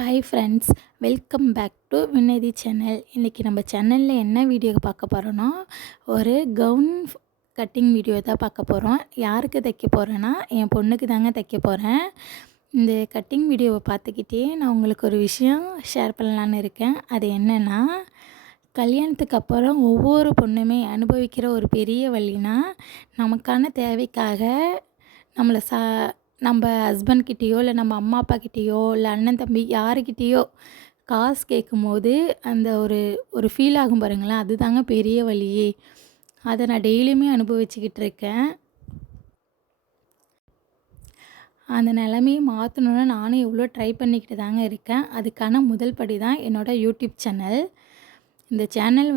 Hi friends, welcome back to Vinathi channel. இன்றைக்கி நம்ம சேனலில் என்ன வீடியோ பார்க்க போகிறோன்னா, ஒரு கவுன் கட்டிங் வீடியோ தான் பார்க்க போகிறோம். யாருக்கு தைக்க போகிறேன்னா, என் பொண்ணுக்கு தாங்க தைக்க போகிறேன். இந்த கட்டிங் வீடியோவை பார்த்துக்கிட்டே நான் உங்களுக்கு ஒரு விஷயம் ஷேர் பண்ணலான்னு இருக்கேன். அது என்னென்னா, கல்யாணத்துக்கு அப்புறம் ஒவ்வொரு பொண்ணுமே அனுபவிக்கிற ஒரு பெரிய வலினா, நமக்கான தேவைக்காக நம்மளை நம்ம ஹஸ்பண்ட்கிட்டேயோ இல்லை நம்ம அம்மா அப்பாக்கிட்டேயோ இல்லை அண்ணன் தம்பி யாருக்கிட்டேயோ காசு கேட்கும்போது அந்த ஒரு ஒரு ஃபீல் ஆகும் பாருங்களேன், அதுதாங்க பெரிய வலியே. அதை நான் டெய்லியுமே அனுபவிச்சுக்கிட்டு இருக்கேன். அந்த நிலைமையை மாற்றணுன்னு நானும் எவ்வளோ ட்ரை பண்ணிக்கிட்டு தாங்க இருக்கேன். அதுக்கான முதல் படி தான் என்னோடய யூடியூப் சேனல். இந்த சேனல்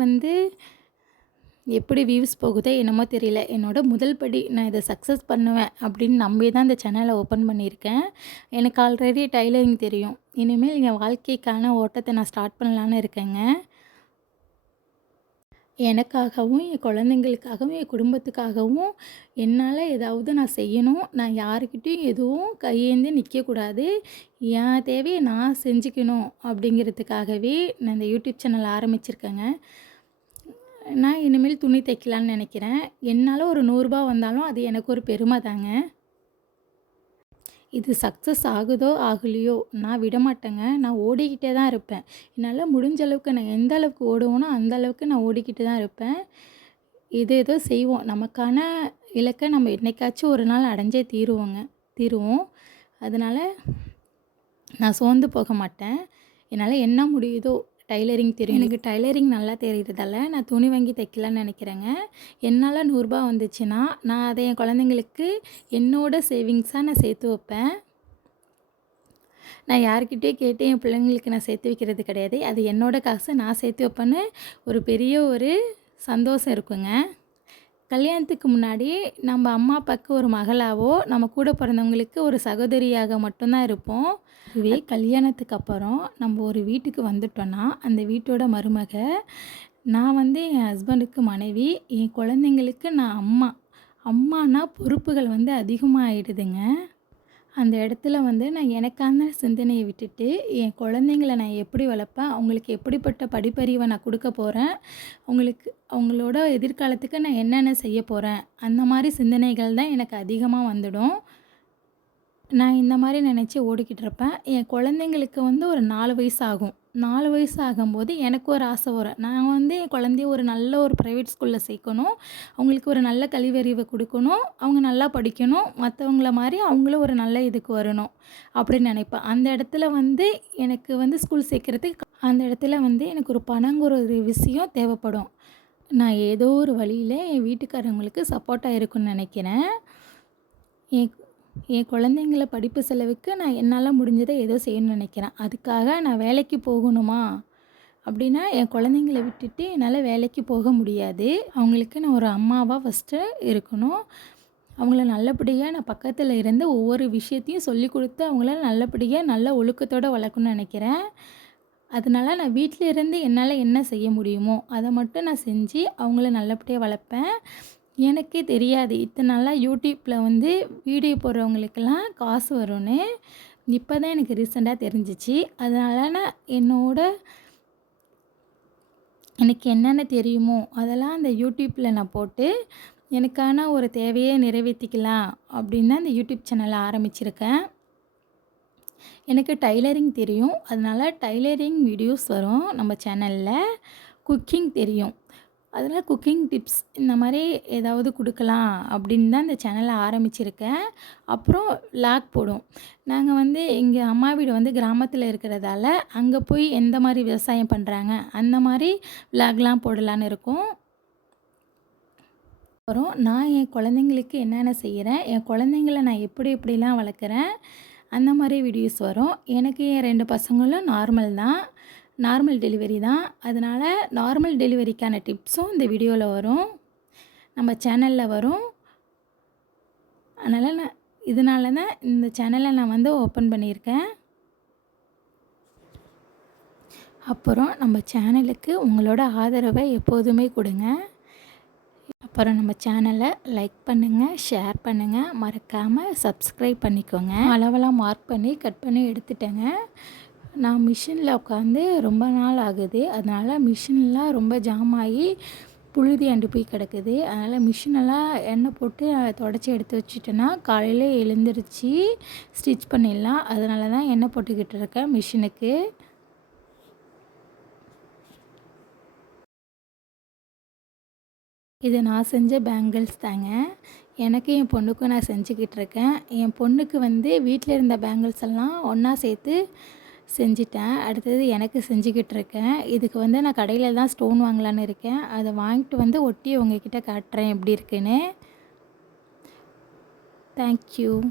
எப்படி வியூஸ் போகுதோ என்னமோ தெரியல. என்னோடய முதல் படி நான் இதை சக்ஸஸ் பண்ணுவேன் அப்படின்னு நம்பி தான் இந்த சேனலை ஓப்பன் பண்ணியிருக்கேன். எனக்கு ஆல்ரெடி டைலரிங் தெரியும். இனிமேல் என் வாழ்க்கைக்கான ஓட்டத்தை நான் ஸ்டார்ட் பண்ணலான்னு இருக்கேங்க. எனக்காகவும் என் குழந்தைங்களுக்காகவும் என் குடும்பத்துக்காகவும் என்னால் ஏதாவது நான் செய்யணும். நான் யாருக்கிட்டேயும் எதுவும் கையேந்தி நிற்கக்கூடாது. என் தேவையை நான் செஞ்சுக்கணும் அப்படிங்கிறதுக்காகவே நான் இந்த யூடியூப் சேனல் ஆரம்பிச்சிருக்கேங்க. நான் இனிமேல் துணி தைக்கலான்னு நினைக்கிறேன். என்னால் ஒரு 100 வந்தாலும் அது எனக்கு ஒரு பெருமை தாங்க. இது சக்ஸஸ் ஆகுதோ ஆகலையோ நான் விடமாட்டேங்க. நான் ஓடிக்கிட்டே தான் இருப்பேன். என்னால் முடிஞ்ச அளவுக்கு நான் எந்த அளவுக்கு ஓடுவேனோ அந்த அளவுக்கு நான் ஓடிக்கிட்டு தான் இருப்பேன். ஏதோ செய்வோம். நமக்கான இலக்கை நம்ம என்னைக்காச்சும் ஒரு நாள் அடைஞ்சே தீருவோம். அதனால் நான் சோர்ந்து போக மாட்டேன். என்னால் என்ன முடியுதோ, டைலரிங் தெரியும். எனக்கு டைலரிங் நல்லா தெரிகிறதால நான் துணி வாங்கி தைக்கலான்னு நினைக்கிறேங்க. என்னால் 100 வந்துச்சுன்னா நான் அதை என் குழந்தைங்களுக்கு என்னோட சேவிங்ஸாக நான் சேர்த்து வைப்பேன். நான் யார்கிட்டேயும் கேட்டு என் பிள்ளைங்களுக்கு நான் சேர்த்து வைக்கிறது கிடையாது. அது என்னோடய காசை நான் சேர்த்து வைப்பேன்னு ஒரு பெரிய ஒரு சந்தோஷம் இருக்குங்க. கல்யாணத்துக்கு முன்னாடி நம்ம அம்மா அப்பாவுக்கு ஒரு மகளாவோ நம்ம கூட பிறந்தவங்களுக்கு ஒரு சகோதரியாக மட்டும்தான் இருப்போம். இதுவே கல்யாணத்துக்கு அப்புறம் நம்ம ஒரு வீட்டுக்கு வந்துட்டோன்னா அந்த வீட்டோட மருமக, நான் என் ஹஸ்பண்டுக்கு மனைவி, என் குழந்தைங்களுக்கு நான் அம்மானா பொறுப்புகள் அதிகமாக ஆகிடுதுங்க. அந்த இடத்துல நான் எனக்கான சிந்தனையை விட்டுட்டு என் குழந்தைங்கள நான் எப்படி வளர்ப்பேன், அவங்களுக்கு எப்படிப்பட்ட படிப்பறிவை நான் கொடுக்க போகிறேன், அவங்களோட எதிர்காலத்துக்கு நான் என்னென்ன செய்ய போகிறேன், அந்த மாதிரி சிந்தனைகள் தான் எனக்கு அதிகமாக வந்துடும். நான் இந்த மாதிரி நினச்சி ஓடிக்கிட்டு இருப்பேன். என் குழந்தைங்களுக்கு ஒரு 4 வயசு ஆகும். 4 வயசு ஆகும்போது எனக்கு ஒரு ஆசை வரும். நான் என் குழந்தைய ஒரு நல்ல ஒரு ப்ரைவேட் ஸ்கூலில் சேர்க்கணும். அவங்களுக்கு ஒரு நல்ல கல்வியறிவை கொடுக்கணும். அவங்க நல்லா படிக்கணும். மற்றவங்கள மாதிரி அவங்களும் ஒரு நல்ல இதுக்கு வரணும் அப்படின்னு நினைப்பேன். அந்த இடத்துல எனக்கு ஸ்கூல் சேர்க்குறதுக்கு அந்த இடத்துல எனக்கு ஒரு பணங்கிற ஒரு விஷயம் தேவைப்படும். நான் ஏதோ ஒரு வழியில் என் வீட்டுக்காரங்களுக்கு சப்போர்ட்டாக இருக்குன்னு நினைக்கிறேன். என் குழந்தைங்கள படிப்பு செலவுக்கு நான் என்னால் முடிஞ்சதை ஏதோ செய்யணும்னு நினைக்கிறேன். அதுக்காக நான் வேலைக்கு போகணுமா அப்படின்னா, என் குழந்தைங்கள விட்டுட்டு என்னால் வேலைக்கு போக முடியாது. அவங்களுக்கு நான் ஒரு அம்மாவாக ஃபஸ்ட்டு இருக்கணும். அவங்கள நல்லபடியாக நான் பக்கத்தில் இருந்து ஒவ்வொரு விஷயத்தையும் சொல்லிக் கொடுத்து அவங்கள நல்லபடியாக நல்ல ஒழுக்கத்தோடு வளர்க்கணும்னு நினைக்கிறேன். அதனால் நான் வீட்டில் இருந்து என்னால் என்ன செய்ய முடியுமோ அதை மட்டும் நான் செஞ்சு அவங்கள நல்லபடியாக வளர்ப்பேன். எனக்கே தெரியாது இத்தனை நாளாக யூடியூப்பில் வீடியோ போடுறவங்களுக்கெல்லாம் காசு வரும்னு. இப்போ தான் எனக்கு ரீசெண்டாக தெரிஞ்சிச்சு. அதனால் நான் எனக்கு என்னென்ன தெரியுமோ அதெல்லாம் அந்த யூடியூப்பில் நான் போட்டு எனக்கான ஒரு தேவையை நிறைவேற்றிக்கலாம் அப்படின்னு தான் இந்த யூடியூப் சேனலை ஆரம்பிச்சிருக்கேன். எனக்கு டைலரிங் தெரியும். அதனால் டைலரிங் வீடியோஸ் வரும் நம்ம சேனலில். குக்கிங் தெரியும். அதில் குக்கிங் டிப்ஸ் இந்த மாதிரி ஏதாவது கொடுக்கலாம் அப்படின்னு தான் இந்த சேனலை ஆரம்பிச்சிருக்கேன். அப்புறம் வ்ளாக் போடும். நாங்கள் எங்கள் அம்மா வீடு கிராமத்தில் இருக்கிறதால அங்கே போய் எந்த மாதிரி விவசாயம் பண்ணுறாங்க அந்த மாதிரி வ்ளாக்லாம் போடலான்னு இருக்கோம். அப்புறம் நான் என் குழந்தைங்களுக்கு என்னென்ன செய்கிறேன், என் குழந்தைங்கள நான் எப்படிலாம் வளர்க்குறேன் அந்த மாதிரி வீடியோஸ் வரும். எனக்கு என் 2 பசங்களும் நார்மல் டெலிவரி தான். அதனால் நார்மல் டெலிவரிக்கான டிப்ஸும் இந்த வீடியோவில் வரும், நம்ம சேனலில் வரும். அதனால் இதனால தான் இந்த சேனலை நான் ஓப்பன் பண்ணியிருக்கேன். அப்புறம் நம்ம சேனலுக்கு உங்களோட ஆதரவை எப்போதுமே கொடுங்க. அப்புறம் நம்ம சேனலை லைக் பண்ணுங்கள், ஷேர் பண்ணுங்கள், மறக்காமல் சப்ஸ்கிரைப் பண்ணிக்கோங்க. அளவெல்லாம் மார்க் பண்ணி கட் பண்ணி எடுத்துட்டேங்க. நான் மிஷினில் உட்காந்து ரொம்ப நாள் ஆகுது. அதனால் மிஷின்லாம் ரொம்ப ஜாம் ஆகி புழுதியாண்டு போய் கிடக்குது. அதனால் மிஷினெல்லாம் எண்ணெய் போட்டு தொடச்சி எடுத்து வச்சுட்டேன்னா காலையில் எழுந்திரிச்சு ஸ்டிச் பண்ணிடலாம். அதனால தான் எண்ணெய் போட்டுக்கிட்டு இருக்கேன் மிஷினுக்கு. இது நான் செஞ்ச பேங்கிள்ஸ் தாங்க. எனக்கு என் பொண்ணுக்கும் நான் செஞ்சுக்கிட்டு இருக்கேன். என் பொண்ணுக்கு வந்து வீட்டில் இருந்த பேங்கிள்ஸ் எல்லாம் ஒன்றா சேர்த்து செஞ்சுட்டேன். அடுத்தது எனக்கு செஞ்சுக்கிட்டு இருக்கேன். இதுக்கு வந்து நான் கடையில் தான் ஸ்டோன் வாங்கலான்னு இருக்கேன். அதை வாங்கிட்டு வந்து ஒட்டி உங்ககிட்ட காட்டுறேன் எப்படி இருக்குன்னு. தேங்க்யூ.